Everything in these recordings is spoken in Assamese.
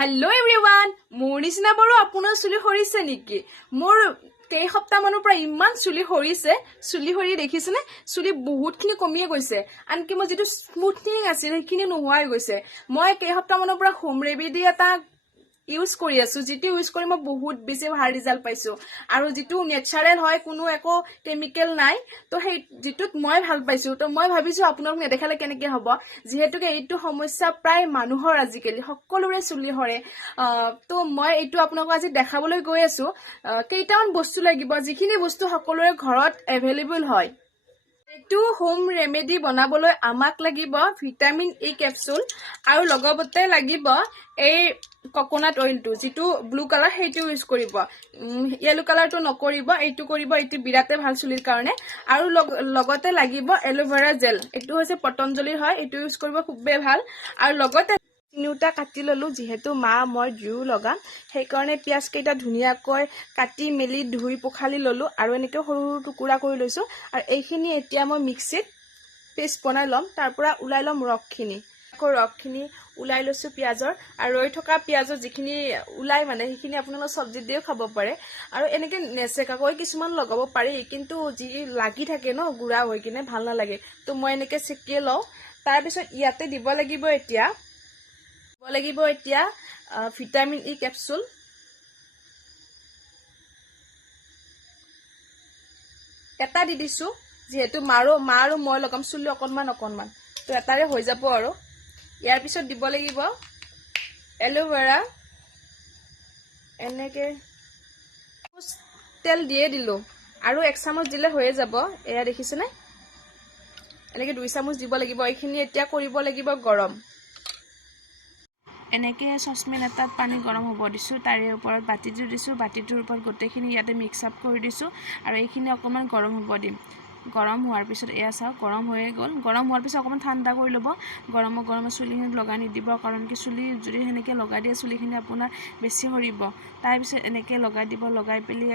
Hello everyone, মোৰ নিচিনা বাৰু আপোনাৰ চুলি সৰিছে নেকি? মোৰ কেই সপ্তাহ মানৰ পৰা ইমান চুলি সৰিছে, চুলি সৰি দেখিছেনে? চুলি বহুতখিনি কমিয়ে গৈছে। আনকি মই যেটো স্মুথনিং আছিল সেইখিনি নোহোৱাই গৈছে। মই কেই সপ্তাহ মানৰ পৰা হোম ৰেমেডি এটা ইউজ কৰি আছো, যেটো ইউজ কৰি মই বহুত বেছি ভাল ৰিজাল্ট পাইছো আৰু যেটো নেচাৰেল হয়, কোনো একো কেমিকেল নাই। তো সেই যেটোত মই ভাল পাইছো, তো মই ভাবিছো আপোনালোক নেদেখালে কেনেকে হ'ব, যেহেতুকে এইটো সমস্যা প্ৰায় মানুহৰ আজিকালি সকলোৰে চুলি সৰে। তো মই এইটো আপোনালোকক আজি দেখাবলৈ গৈ আছো। কেইটামান বস্তু লাগিব, যিখিনি বস্তু সকলোৰে ঘৰত এভেইলেবল হয়। এইটো হোম ৰেমেডি বনাবলৈ আমাক লাগিব ভিটামিন ই কেপচুল আৰু লগতে লাগিব এই কোকোনাট অইলটো, যেটো ব্লু কালাৰ, সেইটো ইউজ কৰিব। ইয়েলো কালাৰটো নকৰিব, এইটো কৰিব, এইটো বিৰাটে ভাল চুলিৰ কাৰণে। আৰু লগতে লাগিব এলোভেৰা জেল, এইটো হৈছে পতঞ্জলিৰ হয়, এইটো ইউজ কৰিব খুবেই ভাল। আৰু লগতে তিনিটা কাটি ললো, যিহেতু মই দুয়ো লগাম, সেইকাৰণে পিঁয়াজ কেইটা ধুনীয়াকৈ কাটি মেলি ধুই পখালি ললো আৰু এনেকৈ সৰু সৰু টুকুৰা কৰি লৈছো। আৰু এইখিনি এতিয়া মই মিক্সিত পেষ্ট বনাই ল'ম। তাৰ পৰা ওলাই ল'ম ৰসখিনি। ৰসখিনি ওলাই লৈছো পিঁয়াজৰ, আৰু ৰৈ থকা পিঁয়াজৰ যিখিনি ওলাই সেইখিনি আপোনালোকে চব্জিত দিও খাব পাৰে। আৰু এনেকৈ নেচেকাকৈ কিছুমান লগাব পাৰি, কিন্তু যি লাগি থাকে ন গুড়া হৈ কিনে ভাল নালাগে। তো মই এনেকৈ চেকিয়ে লওঁ। তাৰপিছত ইয়াতে দিব লাগিব এতিয়া ভিটামিন ই কেপচুল। এটা দি দিছো, যিহেতু মা আৰু মই লগাম চুলি অকণমান তো এটাৰে হৈ যাব। আৰু ইয়াৰ পিছত দিব লাগিব এলোভেৰা। এনেকে তেল দিয়ে দিলো, আৰু 1 চামুচ দিলে হৈয়ে যাব। এয়া দেখিছেনে? এনেকে 2 চামুচ দিব লাগিব। এইখিনি এতিয়া কৰিব লাগিব গৰম। এনেকৈ চচপেন এটাত পানী গৰম হ'ব দিছোঁ, তাৰে ওপৰত বাতিটো দিছোঁ, বাতিটোৰ ওপৰত গোটেইখিনি ইয়াতে মিক্স আপ কৰি দিছোঁ, আৰু এইখিনি অকণমান গৰম হ'ব দিম। গৰম হোৱাৰ পিছত এয়া চাওক, গৰম হৈয়ে গ'ল। গৰম হোৱাৰ পিছত অকণমান ঠাণ্ডা কৰি ল'ব। গৰমে চুলিখিনিত লগাই নিদিব, কাৰণ কি চুলি যদি সেনেকৈ লগাই দিয়ে চুলিখিনি আপোনাৰ বেছি সৰিব। তাৰপিছত এনেকৈ লগাই দিব, লগাই পেলি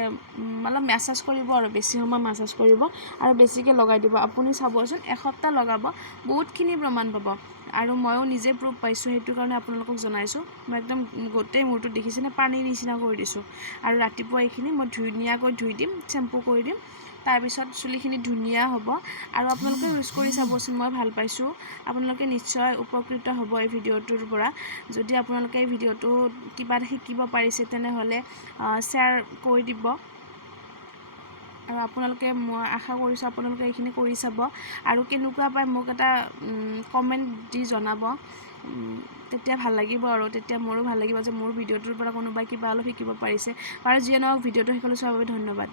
অলপ মেছাজ কৰিব, আৰু বেছি সময় মেছাজ কৰিব আৰু বেছিকৈ লগাই দিব। আপুনি চাবচোন, এসপ্তাহ লগাব, বহুতখিনি প্ৰমাণ পাব। আৰু ময়ো নিজে প্ৰুফ পাইছোঁ, সেইটো কাৰণে আপোনালোকক জনাইছোঁ। মই একদম গোটেই মূৰটো দেখিছেনে পানীৰ নিচিনা কৰি দিছোঁ। আৰু ৰাতিপুৱা এইখিনি মই ধুনীয়াকৈ ধুই দিম, শ্বেম্পু কৰি দিম। তাৰপিছত চুলিখিনি ধুনীয়া হ'ব। আৰু আপোনালোকে ইউজ কৰি চাবচোন, মই ভাল পাইছোঁ। আপোনালোকে নিশ্চয় উপকৃত হ'ব এই ভিডিঅ'টোৰ পৰা। যদি আপোনালোকে এই ভিডিঅ'টো কিবা শিকিব পাৰিছে, তেনেহ'লে শ্বেয়াৰ কৰি দিব। আৰু আপোনালোকে, মই আশা কৰিছোঁ আপোনালোকে এইখিনি কৰি চাব, আৰু কেনেকুৱা পায় মোক এটা কমেণ্ট দি জনাব। তেতিয়া ভাল লাগিব, আৰু তেতিয়া মোৰো ভাল লাগিব যে মোৰ ভিডিঅ'টোৰ পৰা কোনোবাই কিবা অলপ শিকিব পাৰিছে। আৰু যিয়ে নহওক, ভিডিঅ'টো শেষলৈ চোৱাৰ বাবে ধন্যবাদ।